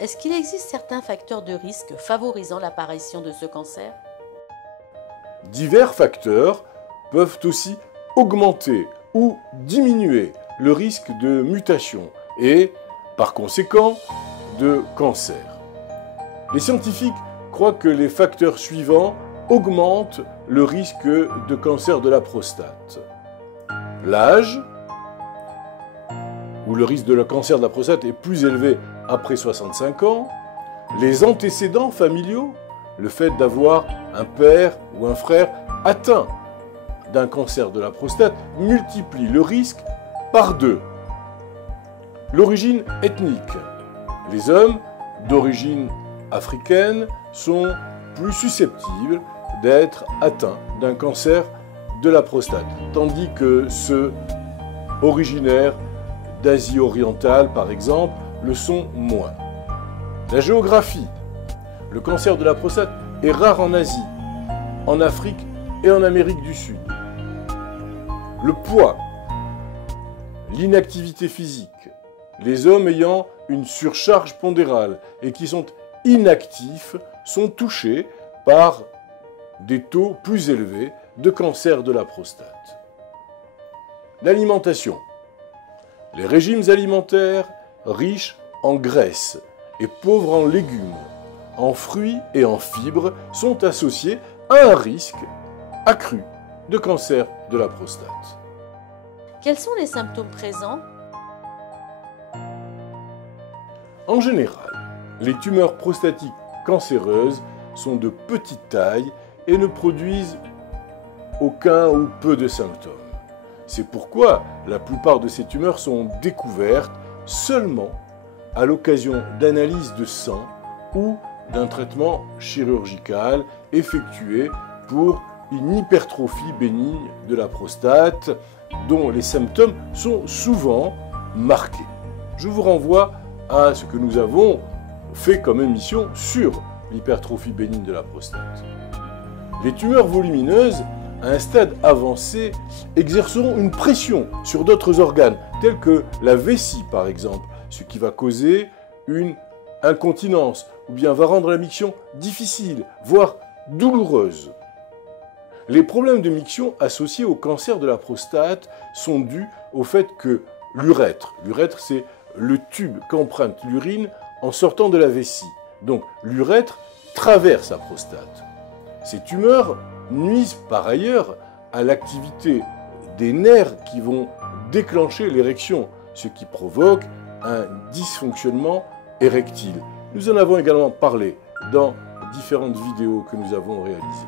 est-ce qu'il existe certains facteurs de risque favorisant l'apparition de ce cancer? Divers facteurs peuvent aussi augmenter ou diminuer le risque de mutation et, par conséquent, de cancer. Les scientifiques croient que les facteurs suivants augmentent le risque de cancer de la prostate. L'âge, où le risque de cancer de la prostate est plus élevé après 65 ans, les antécédents familiaux, le fait d'avoir un père ou un frère atteint d'un cancer de la prostate multiplie le risque par 2. L'origine ethnique. Les hommes d'origine africaine sont plus susceptibles d'être atteints d'un cancer de la prostate, tandis que ceux originaires d'Asie orientale, par exemple, le sont moins. La géographie. Le cancer de la prostate est rare en Asie, en Afrique et en Amérique du Sud. Le poids. L'inactivité physique. Les hommes ayant une surcharge pondérale et qui sont inactifs sont touchés par des taux plus élevés de cancer de la prostate. L'alimentation. Les régimes alimentaires riches en graisses et pauvres en légumes, en fruits et en fibres sont associés à un risque accru de cancer de la prostate. Quels sont les symptômes présents? En général, les tumeurs prostatiques cancéreuses sont de petite taille et ne produisent aucun ou peu de symptômes. C'est pourquoi la plupart de ces tumeurs sont découvertes seulement à l'occasion d'analyses de sang ou d'un traitement chirurgical effectué pour une hypertrophie bénigne de la prostate dont les symptômes sont souvent marqués. Je vous renvoie à ce que nous avons fait comme émission sur l'hypertrophie bénigne de la prostate. Les tumeurs volumineuses, à un stade avancé, exerceront une pression sur d'autres organes, tels que la vessie par exemple, ce qui va causer une incontinence, ou bien va rendre la miction difficile, voire douloureuse. Les problèmes de miction associés au cancer de la prostate sont dus au fait que l'urètre c'est le tube qu'emprunte l'urine en sortant de la vessie. Donc l'urètre traverse la prostate. Ces tumeurs nuisent par ailleurs à l'activité des nerfs qui vont déclencher l'érection, ce qui provoque un dysfonctionnement érectile. Nous en avons également parlé dans différentes vidéos que nous avons réalisées.